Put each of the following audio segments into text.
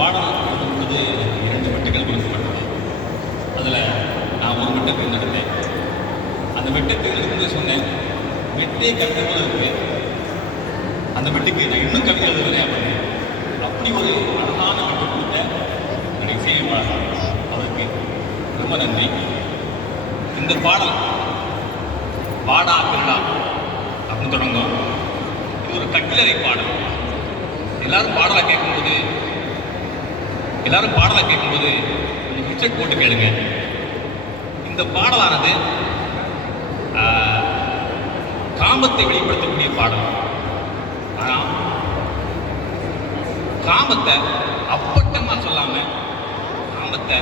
பாடல் பொழுது 2 மெட்டுகள் கொடுக்கப்பட்டது. அதில் நான் ஒரு மெட்டை தேர்ந்தெடுத்தேன். அந்த மெட்டை தேர்ந்தெடுத்து சொன்னேன், மெட்டே கவிதை இருக்கு, அந்த மெட்டுக்கு நான் இன்னும் கவிதை எழுதுவேன் அப்படின்னு. அப்படி ஒரு அழகான மெட்டு கொடுத்த என்னுடைய சேவையாளர் அவருக்கு ரொம்ப நன்றி. இந்த பாடல் பாடா திருடா அப்படின்னு தொடங்கும். இது ஒரு கட்டிலறை பாடல். எல்லாரும் பாடலை கேட்கும்போது கொஞ்சம் ஹெட்செட் போட்டு கேளுங்க. இந்த பாடலானது காமத்தை வெளிப்படுத்தக்கூடிய பாடல். ஆனால் காமத்தை அப்பட்டமா சொல்லாம காமத்தை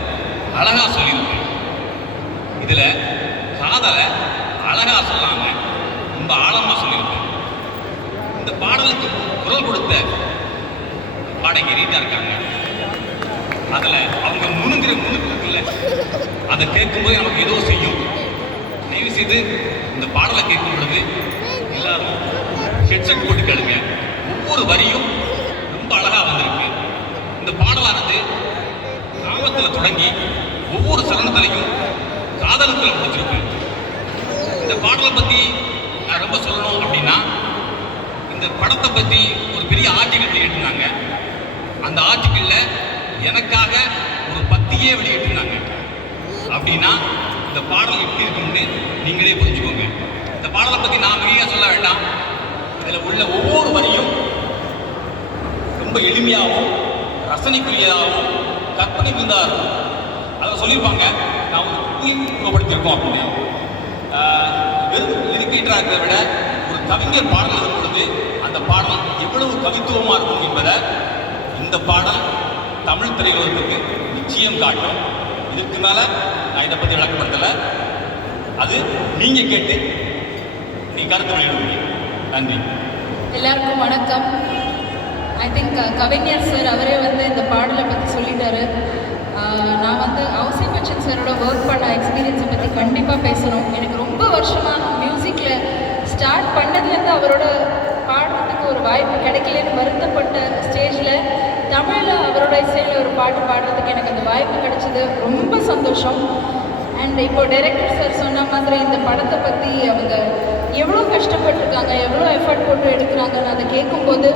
அழகா சொல்லியிருக்கு. இதுல காதலை அழகா சொல்லாம ரொம்ப ஆழமா சொல்லியிருக்கு. இந்த பாடலுக்கு குரல் கொடுத்த பாடகி ரீட்டா இருக்காங்க. அதுல அவங்க முணுங்கிற முணுக்கு இருக்குல்ல, அதை கேட்கும்போது நமக்கு ஏதோ செய்யும். தயவு செய்து இந்த பாடலை கேட்கும் பொழுது எல்லாரும் ஹெட்செட் போட்டு கேளுங்க. ஒவ்வொரு வரியும் ரொம்ப அழகா வந்திருக்கு. இந்த பாடலானது காமத்தில் தொடங்கி ஒவ்வொரு சரணத்திலையும் காதலத்தில் முடிச்சிருக்கு. இந்த பாடலை பத்தி நான் ரொம்ப சொல்லணும் அப்படின்னா, இந்த படத்தை பத்தி ஒரு பெரிய ஆர்டிகல் வெளியிட்டிருந்தாங்க. அந்த ஆர்டிகல்ல எனக்காக ஒரு பத்தியே வெளியிட்டிருந்தாங்க. அப்படின்னா இந்த பாடல் எப்படி இருக்குன்னு நீங்களே புரிஞ்சுக்கோங்க. இந்த பாடலை பத்தி நான் மிக சொல்ல வேண்டாம். இதில் உள்ள ஒவ்வொரு வரியும் ரொம்ப எளிமையாகவும் ரசனைக்குரியதாகவும் கற்பனை புரிந்ததாக இருக்கும். அதை சொல்லியிருப்பாங்க, நான் ஒரு புரிப்படுத்தியிருக்கோம் அப்படின்னு. வெறும் லிரிக்கேட்டராக இருக்கிறத விட ஒரு கவிஞர் பாடல் எழுதும் பொழுது அந்த பாடல் எவ்வளவு கவித்துவமாக இருக்கும் என்பதை இந்த பாடல் தமிழ் திரையுலகத்துக்கு நிச்சயம் காட்டும். இதுக்கு மேலே நான் இதை பற்றி விளக்கப்படுத்தலை. அது நீங்கள் கேட்டு நீங்கள் கருத்து வெளியிடுவீங்க. நன்றி. எல்லாருக்கும் வணக்கம். ஐ திங்க் கவிஞர் சார் அவரே இந்த பாடலை பற்றி சொல்லிட்டாரு. நான் ஔசேப் பச்சன் சாரோட ஒர்க் பண்ண எக்ஸ்பீரியன்ஸை பற்றி கண்டிப்பாக பேசணும். எனக்கு ரொம்ப வருஷமாக மியூசிக்கில் ஸ்டார்ட் பண்ணதுலேருந்து அவரோட பாடுறதுக்கு ஒரு வாய்ப்பு கிடைக்கலன்னு வருத்தப்பட்ட ஸ்டேஜில் தமிழில் அவரோட இசையில் ஒரு பாட்டு பாடுறதுக்கு எனக்கு அந்த வாய்ப்பு கிடைச்சது. ரொம்ப சந்தோஷம். அண்ட் இப்போ டைரக்டர் சார் சொன்ன மாதிரி இந்த படத்தை பற்றி அவங்க எவ்வளோ கஷ்டப்பட்டுருக்காங்க, எவ்வளோ எஃபர்ட் போட்டு எடுக்கிறாங்கன்னு அதை கேட்கும்போது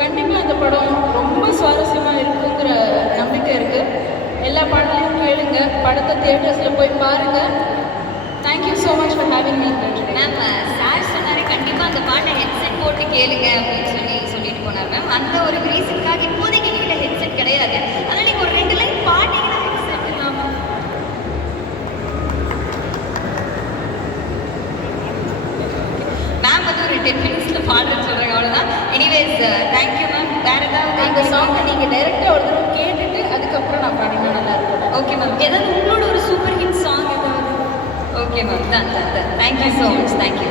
கண்டிப்பாக அந்த படம் ரொம்ப சுவாரஸ்யமாக இருக்குங்கிற நம்பிக்கை இருக்குது. எல்லா பாடலையும் கேளுங்க, படத்தை தியேட்டர்ஸில் போய் பாருங்கள். Thank you so much for having me. Ma'am, sir சொன்னார் கண்டிப்பாக அந்த பாட்டை ஹெட்செட் போட்டு கேளுங்க அப்படின்னு சொல்லிட்டு போனார் மேம். அந்த ஒரு ரீசனுக்காக இப்போதைக்கு எங்ககிட்ட ஹெட்செட் கிடையாது. அதனால் நீங்கள் ஒரு 2 லைன் பாட்டிங்கன்னா ஹெட்செட் இல்லாமல் மேம் ஒரு 10 மினிட்ஸில் பாடுறேன்னு சொல்கிறாங்க. அவ்வளோதான். Anyways thank you ma'am. வேறு ஏதாவது அந்த சாங்கை நீங்கள் டைரெக்டாக ஒரு தடவை கேட்டுட்டு அதுக்கப்புறம் நான் பாடினா நல்லா இருக்கும். Okay ma'am. ஏதாவது உங்களோட ஒரு சூப்பர் ஹிட் சாங் ஏதாவது? Okay ma'am. தான் thank you so much. Thank you.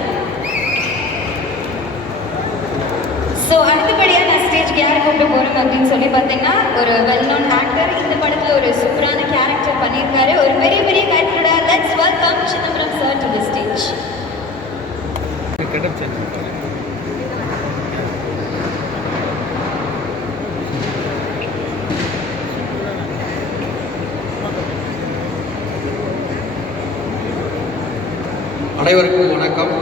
So அடுத்தபடியாக நான் ஸ்டேஜ்க்கு யார் கூப்பிட்டு போகிறோம் அப்படின்னு சொல்லி பார்த்தீங்கன்னா, ஒரு வெல் நோன் ஆக்டர் இந்த படத்தில் ஒரு சூப்பரான கேரக்டர் பண்ணியிருக்காரு. ஒரு பெரிய பெரிய கைத்தோட let's welcome Chidambaram sir to the stage. அனைவருக்கும் வணக்கம்.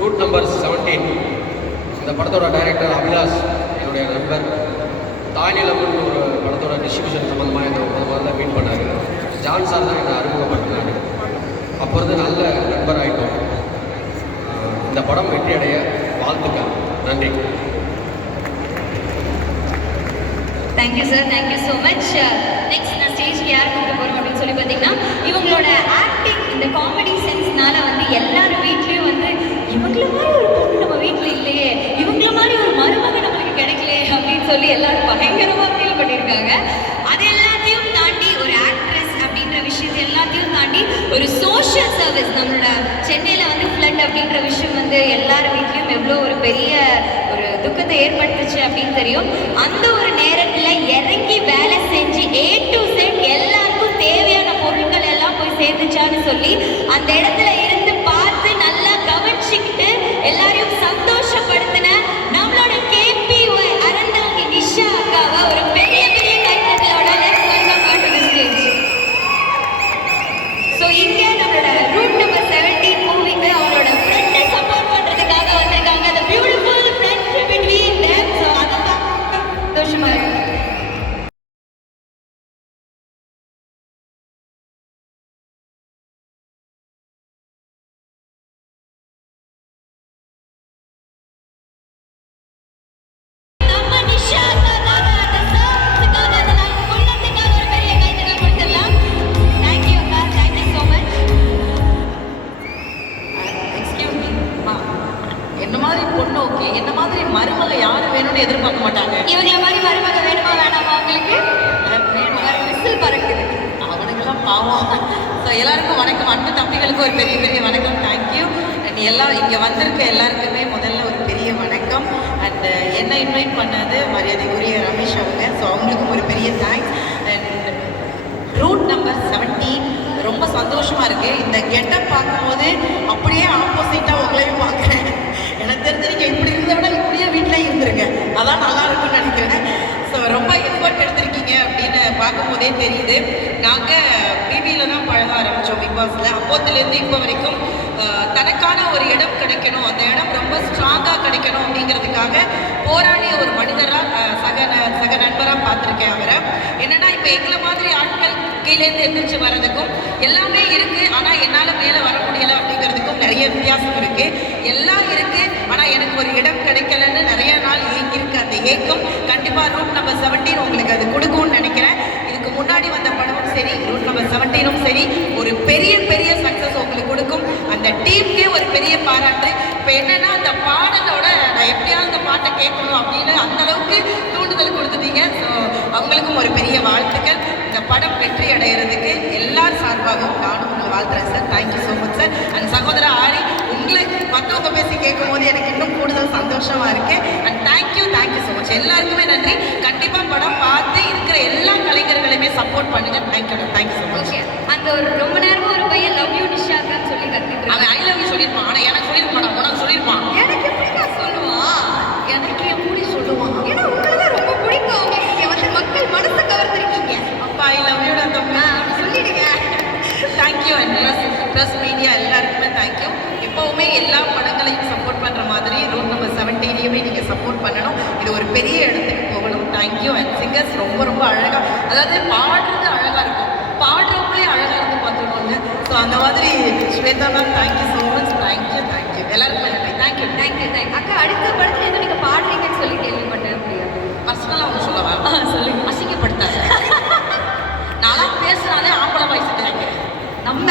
ரூட் நம்பர் 17 இந்த படத்தோட டைரக்டர் அபிலாஷ் என்னுடைய நண்பர். தாய்நிலம்னு ஒரு படத்தோட டிஸ்ட்ரிபியூஷன் சம்மந்தமாக என்னை முதல்ல மீட் பண்ணார். ஜான் சார் தான் என்னை அறிமுகப்படுத்தினார். அப்போ இருந்து நல்ல நண்பர் ஆகிட்டோம். இந்த படம் வெற்றியடைய வாழ்த்துக்கள். நன்றி. Thank you sir. Thank you so much. Next நான் ஸ்டேஜ்க்கு யார் கூப்பிட்டு போகிறோம் அப்படின்னு சொல்லி பார்த்தீங்கன்னா, இவங்களோட ஆக்டிங் இந்த காமெடி சென்ஸ்னால எல்லாரும் வீட்லேயும் இவங்கள மாதிரி ஒரு பொண்ணு நம்ம வீட்டில் இல்லையே, இவங்கள மாதிரி ஒரு மருமக நம்மளுக்கு கிடைக்கலையே அப்படின்னு சொல்லி எல்லாரும் பயங்கரமாக ஃபீல் பண்ணியிருக்காங்க. அது எல்லாத்தையும் தாண்டி ஒரு ஆக்ட்ரஸ் அப்படின்ற விஷயத்தை எல்லாத்தையும் தாண்டி ஒரு சோஷியல் சர்வீஸ் நம்மளோட சென்னையில் ஃப்ளட் அப்படின்ற விஷயம் எல்லார் வீட்லேயும் எவ்வளோ ஒரு பெரிய ஒரு துக்கத்தை ஏற்படுத்துச்சு அப்படின்னு தெரியும். அந்த ஒரு நேரத்தில் இறங்கி வேலை செஞ்சு A to Z எல்லாருக்கும் தேவையான பொருட்கள் எல்லாம் போய் சேர்ந்துச்சான்னு சொல்லி அந்த இடத்துல இருந்து பார்த்து நல்லா கவனிச்சுக்கிட்டு எல்லாரையும் சந்தோஷப்படுத்தின நம்மளோட KPY அறந்தாங்கி நிஷா அக்காவை ஒரு பெரிய பெரிய கை சந்தோஷமா இருக்கு. நம்ம நிஷா அக்காக்காக அந்த சாங்ஸுக்காக அந்த நாங்க உள்ளத்துக்காக ஒரு பெரிய கைத்தட்டல் கொடுத்துடலாம். Thank you அக்கா, thank you so much. Excuse me அம்மா, என்ன மாதிரி பொண்ணு ஓகே, என்ன மாதிரி மருமக யாரு வேணும்னு எதிர்பார்க்க மாட்டாங்க. இவங்கள மாதிரி மருமக வேணுமா வேணாமா உங்களுக்கு? வேணும். விசில் பறக்குது. அவனுங்கெல்லாம் பாவம். ஸோ எல்லாருக்கும் வணக்கம், அன்பு தம்பிகளுக்கு ஒரு பெரிய பெரிய வணக்கம். தேங்க்யூ. அண்ட் எல்லாம் இங்கே வந்திருக்க எல்லாருக்குமே முதல்ல ஒரு பெரிய வணக்கம். அண்ட் என்னை இன்வைட் பண்ணது மரியாதைக்குரிய ரமேஷ் அவங்க. ஸோ அவங்களுக்கும் ஒரு பெரிய தேங்க்ஸ். அண்ட் ரூட் நம்பர் 17 ரொம்ப சந்தோஷமாக இருக்குது. இந்த கெட்டப் பார்க்கும்போது அப்படியே ஆப்போசிட்டாக உங்களையும் பார்க்குறேன். எனக்கு தெரிஞ்சு நீங்கள் இப்படி இருந்த விட இப்படியே வீட்டிலே இருந்துருங்க, அதான் நல்லா இருக்கும்னு நினைக்கிறேன். ஸோ ரொம்ப எஃபர்ட் எடுத்திருக்கீங்க அப்படின்னு பார்க்கும்போதே தெரியுது. நாங்கள் பிபியில் தான் பழக ஆரம்பித்தோம் பிக் பாஸில். அப்போத்துலேருந்து இப்போ வரைக்கும் தனக்கான ஒரு இடம் கிடைக்கணும், அந்த இடம் ரொம்ப ஸ்ட்ராங்காக கிடைக்கணும் அப்படிங்கிறதுக்காக போராடிய ஒரு மனிதராக சக நண்பராக பார்த்துருக்கேன் அவரை. என்னென்னா இப்போ எங்களை மாதிரி ஆட்கள் கீழேருந்து எந்திரிச்சு வர்றதுக்கும் எல்லாமே இருக்குது, ஆனால் என்னால் மேலே வர முடியலை அப்படிங்கிறதுக்கும் நிறைய வித்தியாசம் இருக்குது. எல்லாம் இருக்குது, ஆனால் எனக்கு ஒரு இடம் கிடைக்கலன்னு நிறைய நாள் ஏங்கியிருக்கு. அந்த ஏக்கம் கண்டிப்பாக ரூட் நம்பர் 17 உங்களுக்கு அது கொடுக்கும்னு நினைக்கிறேன். இதுக்கு முன்னாடி வந்த படமும் சரி, ரூட் நம்பர் 17ம் சரி, ஒரு பெரிய பெரிய சக்ஸஸ் உங்களுக்கு கொடுக்கும். அந்த டீமுக்கே ஒரு பெரிய பாராட்டு. இப்போ என்னென்னா அந்த பாடலோட நான் எப்படியாவது அந்த பாட்டை கேட்கணும் அப்படின்னு அந்தளவுக்கு தூண்டுதல் கொடுத்துட்டீங்க. ஸோ அவங்களுக்கும் ஒரு பெரிய வாழ்த்துக்கள். இந்த படம் வெற்றி அடைகிறதுக்கு எல்லார் சார்பாகவும் நானும் உங்களை வாழ்த்துறேன் sir. Thank you so much sir. And சகோதரா ஆரி, உங்களுக்கு மற்றவங்க பேசி கேட்கும் போது எனக்கு இன்னும் கூடுதல் சந்தோஷமாக இருக்குது. And thank you so much. எல்லாருக்குமே நன்றி. கண்டிப்பாக படம் பார்த்து இருக்கிற எல்லா கலைஞர்களையுமே சப்போர்ட் பண்ணுங்கள். Thank you so much. ஓகே, அந்த ஒரு ரொம்ப நேரமா ஒரு பையன் லவ் யூ நிஷா அக்கான்னு சொல்லி கத்திட்டு அவன் ஐ லவ் யூ சொல்லியிருப்பான், ஆனால் எனக்கு சொல்லியிருக்க மாட்டான், உனக்கு சொல்லியிருப்பான். எனக்கு எப்படிக்கா சொல்லுவான்? எனக்கு எப்படி சொல்லுவான்? ஏன்னா உங்களுக்கு தான் ரொம்ப பிடிக்கும். நீங்க வந்து மக்கள் மனசை கவர்ந்துருக்கீங்க. அப்பா ஐ லவ் யூ தம்பி. அப்படி சொல்லிடுங்க. தேங்க்யூ. அண்ட் ப்ளஸ் மீடியா எல்லாருக்குமே தேங்க்யூ. எப்போவுமே எல்லா படங்களையும் சப்போர்ட் பண்ணுற மாதிரி ரூட் நம்பர் 17யுமே நீங்கள் சப்போர்ட் பண்ணணும். இது ஒரு பெரிய இடத்துக்கு போகணும். தேங்க்யூ. அண்ட் சிங்கர்ஸ் ரொம்ப ரொம்ப அழகாக, அதாவது பாடுறது அழகாக இருக்கும், பாடுறவங்களே அழகாக இருந்து பார்த்துருவாங்க. ஸோ அந்த மாதிரி Swetha ma'am thank you so much. Thank you எல்லாருக்குமே நன்றி. தேங்க்யூ. அக்கா, அடுத்த படத்துல ஏதோ நீங்க பாடுறீங்கன்னு சொல்லி கேள்விப்பட்டேன். அப்படியா? பர்சனலாக அவங்க சொல்லவா? சொல்லுங்க. அசிங்கப்படுத்தாங்க. நான்லாம் பேசுனாலே ஆம்பளை வயசு தெரியுங்க. நம்ம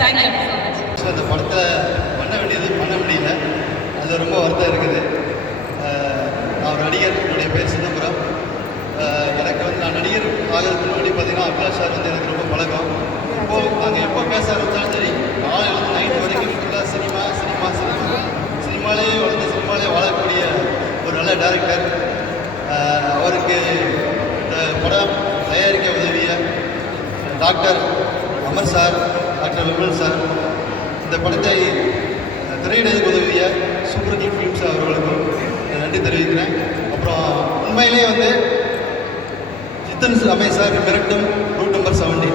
தேங்க்யூ. அந்த படத்தை பண்ண வேண்டியது பண்ண முடியல, அது ரொம்ப வருத்தம் இருக்குது. நான் ஒரு நடிகர், என்னுடைய பேர் சிதம்பரம். எனக்கு வந்து நான் நடிகர் ஆகிறதுக்கு முன்னாடி பார்த்தீங்கன்னா அபிலாஷ் சார் வந்து எனக்கு ரொம்ப பழக்கம். இப்போது நாங்கள் எப்போ பேச ஆரம்பித்தாலும் சரி, காலையிலேருந்து நைட் வரைக்கும் ஃபுல்லாக சினிமாலே வளர்ந்து சினிமாலே வாழக்கூடிய ஒரு நல்ல டைரக்டர். அவருக்கு இந்த படம் தயாரிக்க உதவிய doctor Amar sir, doctor Vimal sir, இந்த படத்தை திரையிடத்துக்கு உதவிய சூப்பர் கிங் ஃபிலிம்ஸ் அவர்களுக்கும் நன்றி தெரிவிக்கிறேன். அப்புறம் உண்மையிலே வந்து ஜித்தன் ரமேஷ் சார் மிரட்டும் ரூட் நம்பர் 17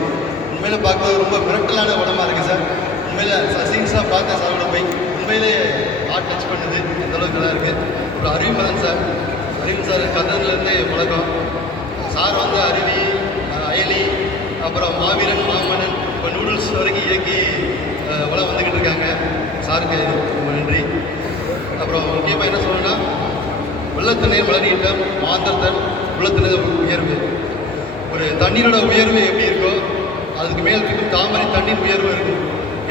உண்மையிலே பார்க்க ரொம்ப மிரட்டலான படமாக இருக்குது சார். உண்மையிலே சீன்ஸாக பார்த்த சாரோட போய் உண்மையிலே ஹார்ட் டச் பண்ணுது, அந்தளவுக்கு நல்லா இருக்குது. அப்புறம் அறிவுமதன் சார் கந்தன்லேருந்து பழக்கம். சார் வந்து அருவி, அயலி, அப்புறம் மாவீரன், மாமன்னன், இப்போ நூடுல்ஸ் வரைக்கும் இயக்கி வளம் வந்துக்கிட்டு இருக்காங்க. சாருக்கு ரொம்ப நன்றி. அப்புறம் முக்கியமாக என்ன சொல்லணும்னா, வெள்ளத்தண்ணீர் வளரீட்டம் மாந்தத்தன் உள்ளத்தண்ணீர் உயர்வு. ஒரு தண்ணீரோட உயர்வு எப்படி இருக்கோ அதுக்கு மேல் இருக்கும் தாமரை தண்ணீர் உயர்வு இருக்கும்.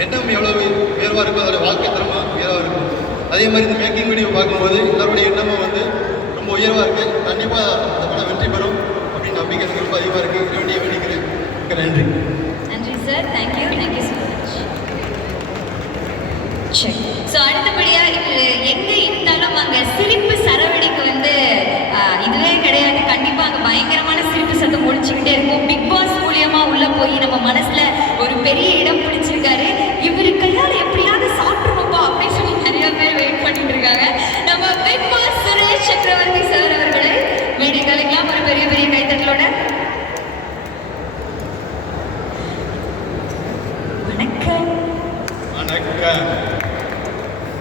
எண்ணம் எவ்வளோ உயர்வாக இருக்கோ அதோட வாழ்க்கை தரமாக உயர்வாக இருக்கும். அதே மாதிரி இந்த மேக்கிங் வீடியோ பார்க்கும்போது எல்லாருடைய எண்ணமும் வந்து ரொம்ப உயர்வாக இருக்குது. கண்டிப்பாக அந்த படம் வெற்றி பெறும் அப்படின்னு நம்பிக்கை எனக்கு ரொம்ப அதிகமாக இருக்குது. வேண்டிக்கிறேன். நன்றி. நன்றி சார். Thank you so much. சரி, ஸோ அடுத்தபடியாக இது எங்கே இருந்தாலும் அங்கே சிரிப்பு சரவெடிக்கு வந்து இதுவே கிடையாது. கண்டிப்பாக அங்கே பயங்கரமான சிரிப்பு சத்தம் ஒழிச்சுக்கிட்டே இருக்கும். பிக் பாஸ் மூலியமாக உள்ளே போய் நம்ம மனசில் ஒரு பெரிய இடம் பிடிச்சிருக்காரு. இவர் கையால் எப்படியாவது சாப்பிட்றோப்பா அப்படின்னு சொல்லி நிறைய பேர் வெயிட் பண்ணிட்டு இருக்காங்க. நம்ம பிக் பாஸ் சுரேஷ் சக்கரவர்த்தி சார் அவர்களை மேடைகளுக்கெல்லாம் ஒரு பெரிய பெரிய கைத்தட்டலோட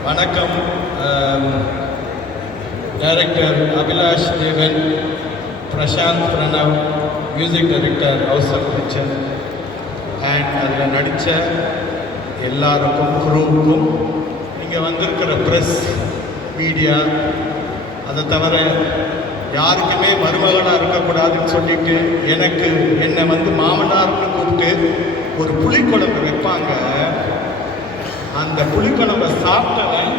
வணக்கம். Director Abhilash Devan, Prashanth Pranav, music director Ouseppachan, and அதில் நடித்த எல்லாருக்கும், குரூவுக்கும், இங்கே வந்திருக்கிற ப்ரெஸ், மீடியா, அதை தவிர யாருக்குமே மருமகனாக இருக்கக்கூடாதுன்னு சொல்லிட்டு என்னை வந்து மாமனார்னு கூப்பிட்டு ஒரு புளிக்குழம்பு வைப்பாங்க. அந்த புளிக்குழம்பை சாப்பிட்டவன்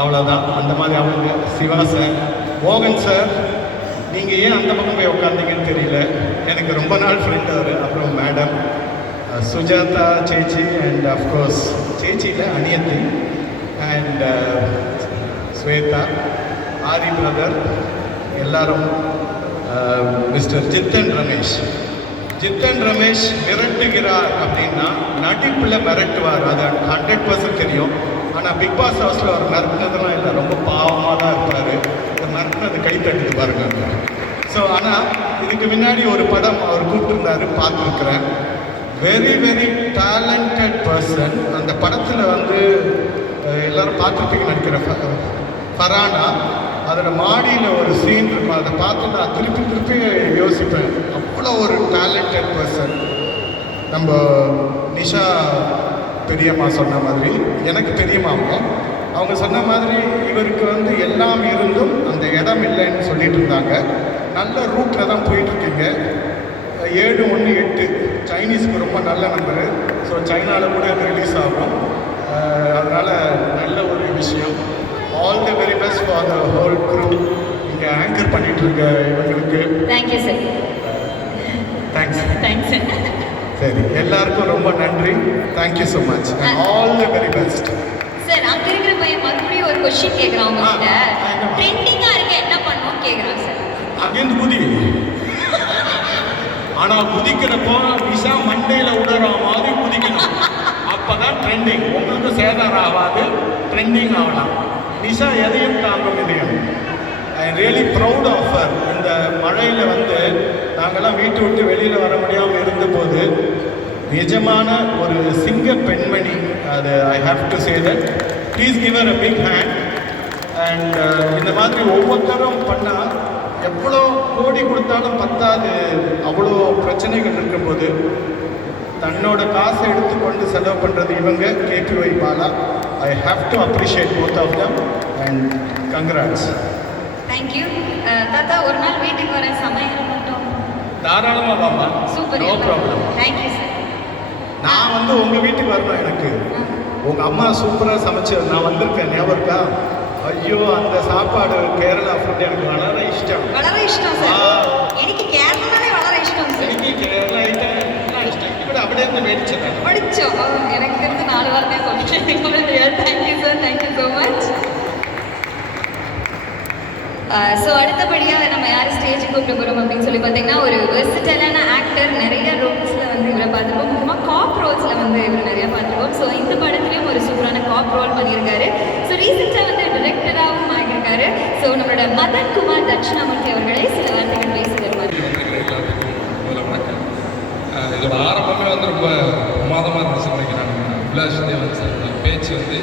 அவ்வளோதான். அந்த மாதிரி அவங்க சிவா சார், மோகன் சார், நீங்கள் ஏன் அந்த பக்கம் போய் உட்காந்தீங்கன்னு தெரியல. எனக்கு ரொம்ப நாள் ஃப்ரெண்ட் அவர். அப்புறம் மேடம் சுஜாதா சேச்சி, அண்ட் அஃப்கோர்ஸ் சேச்சியில் அனியத்தி, அண்ட் ஸ்வேதா, ஆரி பிரதர், எல்லாரும், மிஸ்டர் ஜித்தன் ரமேஷ் மிரட்டுகிறார் அப்படின்னா நடிப்பில் மிரட்டுவார், அது 100% தெரியும். ஆனால் பிக் பாஸ் ஹவுஸில் அவர் மிரட்டினதெல்லாம் இல்லை, ரொம்ப பாவமாக தான் இருப்பார். ஒரு மிரட்டினது கை தட்டுது பாருங்க. ஸோ ஆனால் இதுக்கு முன்னாடி ஒரு படம் அவர் கூப்பிட்டுருந்தாரு, பார்த்துருக்குறேன். Very very talented person. அந்த படத்தில் வந்து எல்லோரும் பார்த்துருப்பீங்கன்னு நினைக்கிறேன், ஃபரானா. அதில் மாடியில் ஒரு சீன் இருக்கும், அதை பார்த்து நான் திருப்பி யோசிப்பேன். அவ்வளோ ஒரு டேலண்டட் பர்சன். நம்ம நிஷா பெரியம்மா சொன்ன மாதிரி, எனக்கு பெரியம்மா அவங்க சொன்ன மாதிரி, இவருக்கு வந்து எல்லாம் இருந்தும் அந்த இடம் இல்லைன்னு சொல்லிட்டு இருந்தாங்க. நல்ல ரூட்டில் தான் போயிட்டுருக்கீங்க. 718 சைனீஸ்க்கு ரொம்ப நல்ல நம்பரு. ஸோ சைனாவில் கூட அது ரிலீஸ் ஆகும். அதனால் நல்ல ஒரு விஷயம். All the very best for the whole crew. இங்கே ஆங்கர் பண்ணிட்டு இருக்க இவங்களுக்கு தேங்க்யூ சார். தேங்க்ஸ். சரி, எல்லாருக்கும் ரொம்ப நன்றி. Thank you so much. All the very best. Sir, அங்க இருக்கிற பையன் மறுபடியும் ஒரு கொஸ்டின் கேட்குறான் உங்ககிட்ட. ட்ரெண்டிங்காக இருக்க என்ன பண்ணணும் கேட்குறான் சார். அங்கேருந்து குதி. ஆனால் குதிக்கிறப்போ நிஷா மண்டையில் விடுற மாதிரி குதிக்கணும். அப்போ தான் ட்ரெண்டிங். உங்களுக்கு சேதாரம் ஆகாது, ட்ரெண்டிங் ஆகலாம். நிஷா எதையும் தாங்க முடியும். I am really proud of her. இந்த மழையில் வந்து நாங்கள்லாம் வீட்டை விட்டு வெளியில் வர முடியாமல் இருந்தபோது நிஜமான ஒரு சிங்க பெண்மணி. அது I have to say that. Please give her a big hand. And இந்த மாதிரி ஒவ்வொருத்தரும் பண்ணால் எவ்வளோ கோடி கொடுத்தாலும் பத்தாது. அவ்வளோ பிரச்சனைகள் இருக்கும்போது தன்னோட காசை எடுத்துக்கொண்டு செலவு பண்ணுறது இவங்க KPY Bala. I have to appreciate both of them and congrats. Thank you தாத்தா. ஒரு நாள் வீட்டுக்கு வர சமையல் மட்டும் தாராளமாக வாமா, super. No problem. Thank you sir. நான் வந்து உங்கள் வீட்டுக்கு வரணும். எனக்கு உங்கள் அம்மா சூப்பராக சமைச்சு நான் வந்திருக்கேன், ஞாபகம் இருக்கா? ஐயோ, அந்த சாப்பாடு கேரளா ஃபுட் எனக்கு வளர இஷ்டம் சார். எனக்கு கேரளாவே வளர இஷ்டம் சார். எனக்கு கேரளா ஐட்டம் எல்லாம் இஷ்டம். கூட அப்படியே இருந்து மேடிச்சேன். படித்தோம். எனக்கு தெரிஞ்சு 4 வாரத்தை சொல்லிட்டேன். Thank you sir. Thank you so much. So அடுத்தபடியாக நம்ம யார் ஸ்டேஜுக்கு கூப்பிட்டு போகிறோம் அப்படின்னு சொல்லி பார்த்தீங்கன்னா, ஒரு வெர்சிட்டலான ஆக்டர். நிறைய ரோல்ஸில் வந்து இவரை பார்த்துருப்போம். முக்கியமாக காப் ரோல்ஸில் வந்து இவர் நிறையா பார்த்துருப்போம். ஸோ இந்த படத்துலேயும் ஒரு சூப்பரான காப் ரோல் பண்ணியிருக்காரு. ஸோ ரீசெண்டாக வந்து டிரெக்டராகவும் ஆகியிருக்காரு. ஸோ நம்மளோட மதன் குமார் தட்சிணாமூர்த்தி அவர்களே சில வார்த்தைகள் பேசி வருவார். வணக்கம். இதோட ஆரம்பமே வந்து ரொம்ப பிரமாதமாக இருந்துச்சு நினைக்கிறேன். அபிலாஷ் தேவன் சார் பேச்சு வந்து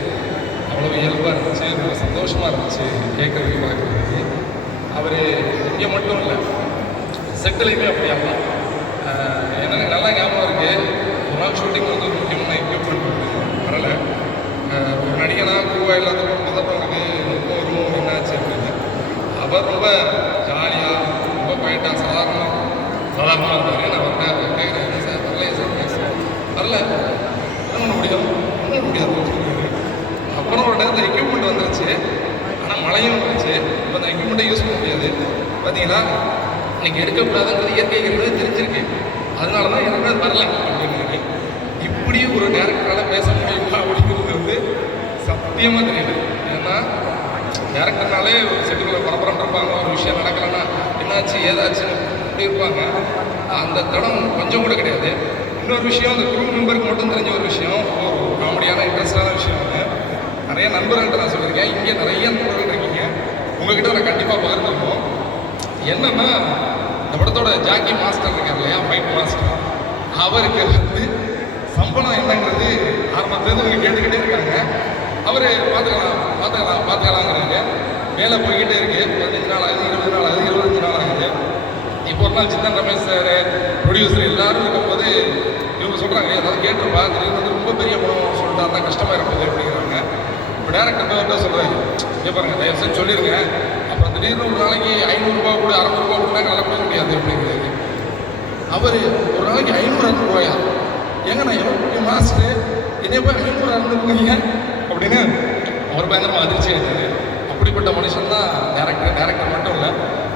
அவ்வளோ இயல்பாக இருந்துச்சு, ரொம்ப சந்தோஷமாக இருந்துச்சு கேட்குறதுக்கு பார்க்குறதுக்கு. அவர் இங்கே மட்டும் இல்லை, செட்டிலையுமே அப்படி ஆகலாம். எனக்கு நல்லா ஞாபகம் இருக்குது, ஒரு நாள் ஷூட்டிங் வந்து ஒரு முக்கியமான எக்யூப்மெண்ட் வரலை. ஒரு நடிகனாக குருவாக எல்லாத்துக்கும் பதட்டவனுக்கு ரொம்ப என்னாச்சு அப்படின்னு அவர் ரொம்ப ஜாலியாக, ரொம்ப குவைட்டாக, சாதாரணமாக இருந்தார். நான் அவர்கிட்ட கேட்குறேன், சார் வரலையே சார், வரல என்ன பண்ண முடியாது. அப்புறம் ஒரு நேரத்தில் எக்யூப்மெண்ட் வந்துருச்சு, ஆனால் மழையும் வந்துருச்சு. இப்போ அந்த எக்யூப்மெண்ட்டை யூஸ் பண்ண முடியாது. பார்த்தீங்களா, இன்னைக்கு எடுக்கக்கூடாதுன்றது இயற்கைங்கிறது தெரிஞ்சிருக்கு. அதனால தான் எனக்கு அது வரல அப்படின்னு. இப்படி ஒரு டேரக்டரால் பேச முடியுமா அப்படிங்கிறது வந்து சத்தியமாக தெரியல. ஏன்னா டேரக்டர்னாலே ஒரு செட்டுக்குள்ள பரபரம் இருப்பாங்க. ஒரு விஷயம் நடக்கலைன்னா என்னாச்சு ஏதாச்சுன்னு அப்படி இருப்பாங்க. அந்த தடம் கொஞ்சம் கூட கிடையாது. இன்னொரு விஷயம், அந்த குரூப் மெம்பருக்கு மட்டும் தெரிஞ்ச ஒரு விஷயம், ஒரு காமெடியான இன்ட்ரெஸ்டான விஷயம். நிறைய நண்பர்கள்ட்ட நான் சொல்லியிருக்கேன், இங்கே நிறைய நண்பர்கள் இருக்கீங்க, உங்கள்கிட்ட நான் கண்டிப்பாக பகிர்ந்துருக்கோம். என்னென்னா, இந்த படத்தோட ஜாக்கி மாஸ்டர் இருக்கார் இல்லையா, ஃபைட் மாஸ்டர், அவருக்கு வந்து சம்பளம் என்னங்கிறது ஆரம்பத்துலேருந்து இவங்க கேட்டுக்கிட்டே இருக்காங்க. அவர் பார்த்துக்கலாங்கிறாங்க. மேலே போய்கிட்டே இருக்கு. 15 நாள் ஆகுது, 20 நாள் ஆகுது, 25 நாள் ஆகுது. இப்போ ஒரு நாள் சித்தன் ரமேஷ் சார், ப்ரொடியூசர் எல்லாரும் இருக்கும்போது இவங்க சொல்கிறாங்க, ஏதாவது கேட்டிருப்பா, திடீர்னு வந்து ரொம்ப பெரிய படம் சொல்லிட்டாருன்னா கஷ்டமாக இருப்பது அப்படிங்கிறாங்க. இப்போ டேரக்டர் போய் அவர்கிட்ட சொல்கிறேன், பாருங்க தயவு செஞ்சு சொல்லிடுங்க, அப்புறம் திடீர்னு ஒரு நாளைக்கு 500 ரூபா கூட 600 ரூபா கூட நல்லா கொடுக்க முடியாது அப்படிங்கிறது. அவர் ஒரு நாளைக்கு 500 ரூபாயா, ஏங்க நான் எவ்வளோ மாஸ்டர் என்னைய போய் 500 கொடுங்க அப்படின்னு அவர் பயங்கரமாக அதிர்ச்சி ஆயிட்டாரு. அப்படிப்பட்ட மனுஷன் தான் டேரக்டர் மட்டும் இல்லை,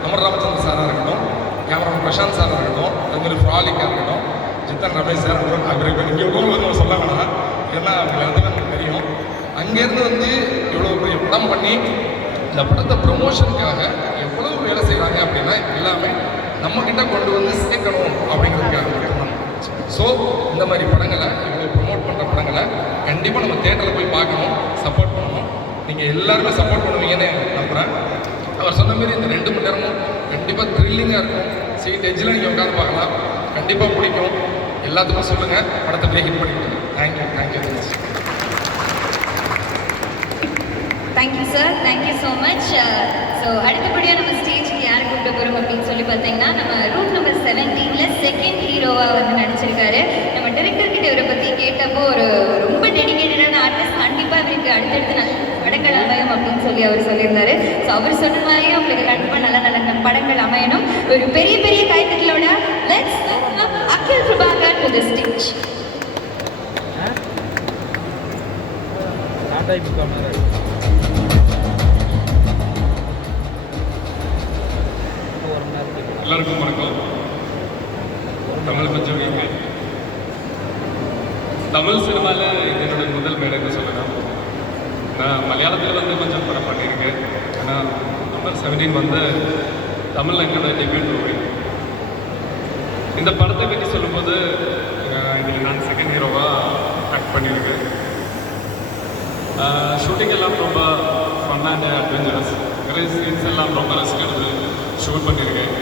அமர் ராமச்சந்திரன் சாராக இருக்கட்டும், கேமராமேன் பிரசாந்த் சாராக இருக்கட்டும், அதுமாதிரி ஃப்ராலிக்காக இருக்கட்டும், சித்தன் ரமேஷ் சார் அவருக்கு இங்கே உள்ளவங்க சொல்ல வேணாம், ஏன்னா அவங்க எல்லாமே எனக்கு தெரியும். அங்கேருந்து வந்து இவ்வளோ பெரிய படம் பண்ணி இந்த படத்தை ப்ரொமோஷனுக்காக எவ்வளவு வேலை செய்கிறாங்க அப்படின்னா எல்லாமே நம்மக்கிட்ட கொண்டு வந்து சேர்க்கணும் அப்படிங்கிறதுக்காக மட்டும்தான். ஸோ இந்த மாதிரி படங்களை இவ்வளோ ப்ரொமோட் பண்ணுற படங்களை கண்டிப்பாக நம்ம தேட்டரில் போய் பார்க்கணும், சப்போர்ட் பண்ணணும். நீங்கள் எல்லாருமே சப்போர்ட் பண்ணுவீங்கன்னு நம்புகிறேன். அவர் சொன்ன மாரி இந்த 2 மணி நேரமும் கண்டிப்பாக த்ரில்லிங்காக இருக்கும். சீட் எஜ்ஜில் நீங்கள் உட்காந்து பார்க்கலாம், கண்டிப்பாக பிடிக்கும். எல்லாத்துக்கும் சொல்லுங்கள், படத்தை போய் ஹிட் பண்ணிக்கிட்டு. Thank you. Thank you sir, thank you so much. So அடுத்தபடியாக நம்ம ஸ்டேஜ்க்கு யார் கூப்பிட்டு போகிறோம் அப்படின்னு சொல்லி பார்த்தீங்கன்னா, நம்ம ரூட் நம்பர் 17ல செகண்ட் ஹீரோவாக வந்து நடிச்சிருக்காரு. நம்ம டைரக்டர் கிட்ட இவரை பற்றி கேட்டப்போ ஒரு ரொம்ப டெடிகேட்டடான ஆர்டிஸ்ட், கண்டிப்பாக இவருக்கு அடுத்தடுத்து நல்ல படங்கள் அமையும் அப்படின்னு சொல்லி அவர் சொல்லியிருந்தாரு. ஸோ அவர் சொன்ன மாதிரியே உங்களுக்கு கண்டிப்பாக நல்ல நல்ல படங்கள் அமையணும். ஒரு பெரிய பெரிய கைத்தட்டலோட let's welcome Akhil Prabhakar to the stage. எல்லாருக்கும் வணக்கம். தமிழ் கொஞ்சம் வீங்க. தமிழ் சினிமாவில் இது என்னோட முதல் மேடைன்னு சொல்லலாம். நான் மலையாளத்தில் வந்து கொஞ்சம் படம் பண்ணியிருக்கேன். ஆனால் நம்பர் 17 வந்து தமிழில் என்னோட டெபியூட் மூவி. இந்த படத்தை பற்றி சொல்லும்போது இதில் நான் செகண்ட் ஹீரோவாக ஆக்ட் பண்ணியிருக்கேன். ஷூட்டிங் எல்லாம் ரொம்ப ஃபன்னாக அண்ட் அட்வென்ச்சரஸ். நிறைய சீன்ஸ் எல்லாம் ரொம்ப ரிஸ்க் எடுத்து ஷூட் பண்ணியிருக்கேன்.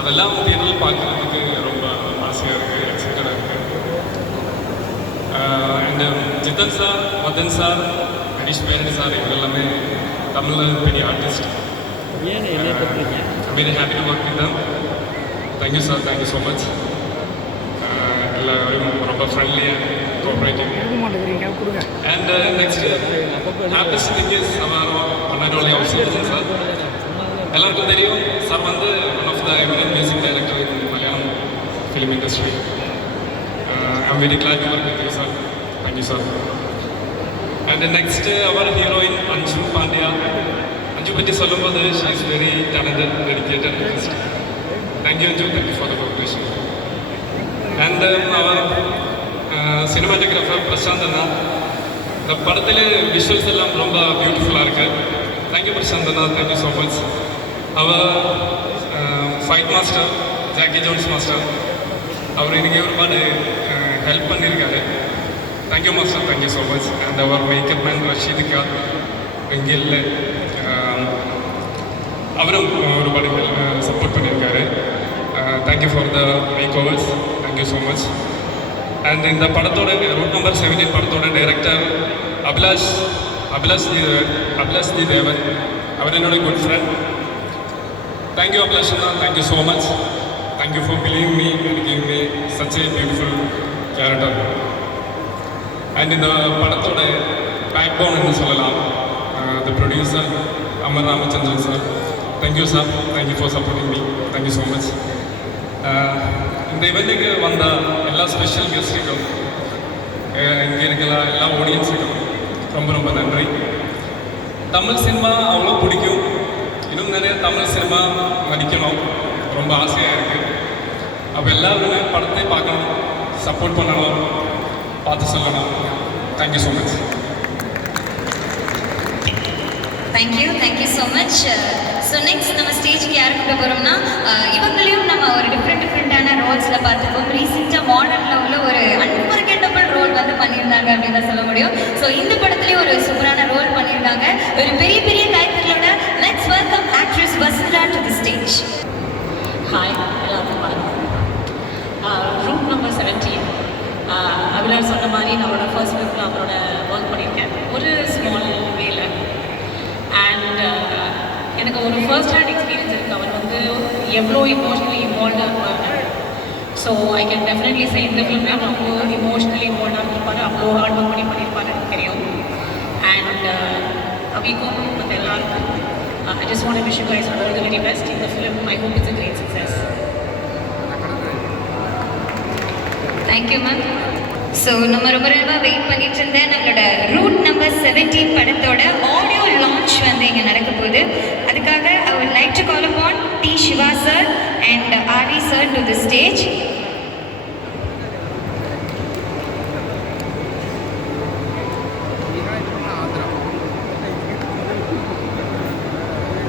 அதெல்லாம் தியேட்டரில் பார்க்குறதுக்கு ரொம்ப ஆசையாக இருக்குது, எக்ஸைட்டடாக இருக்குது. And Jithan sir, Madhan sir, Harish Peran sir, இவங்க எல்லாமே தமிழில் பெரிய artist. Very happy to work with them. Thank you sir, thank you so much. எல்லாரும் ரொம்ப ஃப்ரெண்ட்லியாக cooperative. And next happiest thing is our one of sir. எல்லாருக்கும் தெரியும் சார் வந்து one of the eminent music director in Malayalam film industry. I am very glad to work with you sir. Thank you sir. And next our heroine அஞ்சு பாண்டியா. அஞ்சு பற்றி சொல்லும்போது she is very talented, dedicated artist. Thank you Anju, thank you for the cooperation. And அவர் cinematographer Prashanth அண்ணா. இந்த படத்தில் visuals எல்லாம் ரொம்ப பியூட்டிஃபுல்லாக இருக்குது. தேங்க்யூ பிரசாந்த் அண்ணா, தேங்க்யூ ஸோ மச். அவர் fight master, Jackie Jones master, அவர் எனக்கு ஒருபாடு ஹெல்ப் பண்ணியிருக்காரு. Thank you master, thank you so much. And அவர் மேக்கப் மேன் ரஷீத் கான் இங்கே இல்லை, அவரும் ஒருபாடு சப்போர்ட் பண்ணியிருக்காரு. Thank you for the makeovers, thank you so much. And இந்த படத்தோட ரூட் நம்பர் 17 படத்தோட டைரக்டர் அபிலாஷ் தி தேவன். அவர் என்னோட good friend. Thank you Abhilash Anna, thank you so much. Thank you for believing me and giving me such a beautiful character. And இந்த படத்தோட back phone என்று சொல்லலாம் the producer Amar Ramachandran sir. Thank you sir, thank you for supporting me, thank you so much. இந்த இவெண்ட்டுக்கு வந்த எல்லா special கெஸ்ட்டுக்கும், இங்கே இருக்கிற எல்லா ஆடியன்ஸுக்கும் ரொம்ப ரொம்ப நன்றி. தமிழ் சினிமா அவ்வளோ பிடிக்கும். இன்னும் நிறைய தமிழ் சினிமா நடிக்கணும் ரொம்ப ஆசையாக இருக்குது. அப்போ எல்லாருமே படத்தை பார்க்கணும், சப்போர்ட் பண்ணணும், பார்த்து சொல்லணும். Thank you so much. Thank you so much. So next நம்ம ஸ்டேஜ்க்கு யார் கூப்பிட்டு போகிறோம்னா, இவங்களையும் நம்ம ஒரு டிஃப்ரெண்டான ரோல்ஸில் பார்த்துருக்கோம். ரீசெண்டாக மாடர்னில் உள்ள ஒரு அன்ஃபர்கெட்டபிள் ரோல் வந்து பண்ணியிருந்தாங்க அப்படின்னு தான் சொல்ல முடியும். ஸோ இந்த படத்துலேயும் ஒரு சூப்பரான ரோல் பண்ணியிருந்தாங்க. ஒரு பெரிய பெரிய கைத்தட்டலோட let's welcome actress Vasundhara to the stage. Hi, எல்லாருக்கும் வணக்கம். ரூட் நம்பர் 17 அபிலாஷ் சொன்ன மாதிரி நம்மளோட ஃபர்ஸ்ட் ஃபிலிமில் அவரோட ஒர்க் பண்ணியிருக்கேன் ஒரு ஸ்மால் வேல. அண்ட் எனக்கு ஒரு ஃபர்ஸ்ட் ஹேண்ட் எக்ஸ்பீரியன்ஸ் இருக்குது. அவர் வந்து எவ்வளோ இமோஷ்னலி இன்வால்வ்டாக இருப்பாங்க. So I can definitely say இந்த ஃபிலிமே அவர் அவ்வளோ இமோஷ்னலி இன்வால்வ்டாக இருந்திருப்பாரு, அவ்வளோ ஹார்ட் ஒர்க் பண்ணியிருப்பாரு எனக்கு தெரியும். அண்ட் அபிக்கும் மற்ற எல்லாருக்கும் I just want to wish you guys all the very best in the film. I hope it's a great success. Thank you ma'am. So நம்ம ரொம்ப ரொம்ப வெயிட் பண்ணிட்டு இருந்த நம்மளோட ரூட் நம்பர் 17 படத்தோட ஆடியோ லான்ச் வந்து இங்கே நடக்க போகுது. அதுக்காக I would like to call upon T. Shiva sir and R.E. sir to the stage.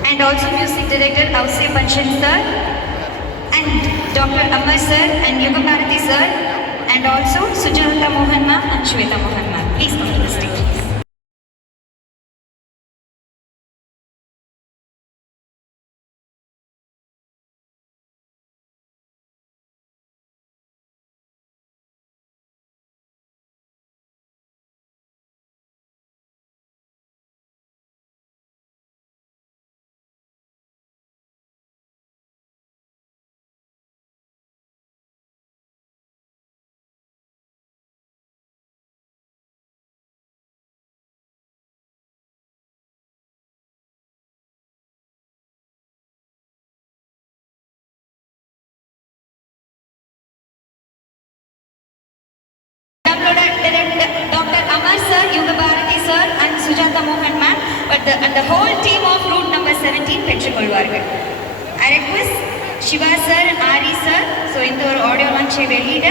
And also music director Ausay Panchan sir and Dr. Amar sir and Yuga Bharati sir and also Sujata Mohan ma'am and Shweta Mohan ma'am. Please come to the stage. Dr. Amar sir, Yuga Bharati sir and Sujata Mohan ma'am, but the whole team of route number 17 பெற்றுக்கொள்வார்கள். I request Shiva sir and Ari sir, so இந்த ஒரு audio லான்ச்சை வெளியிட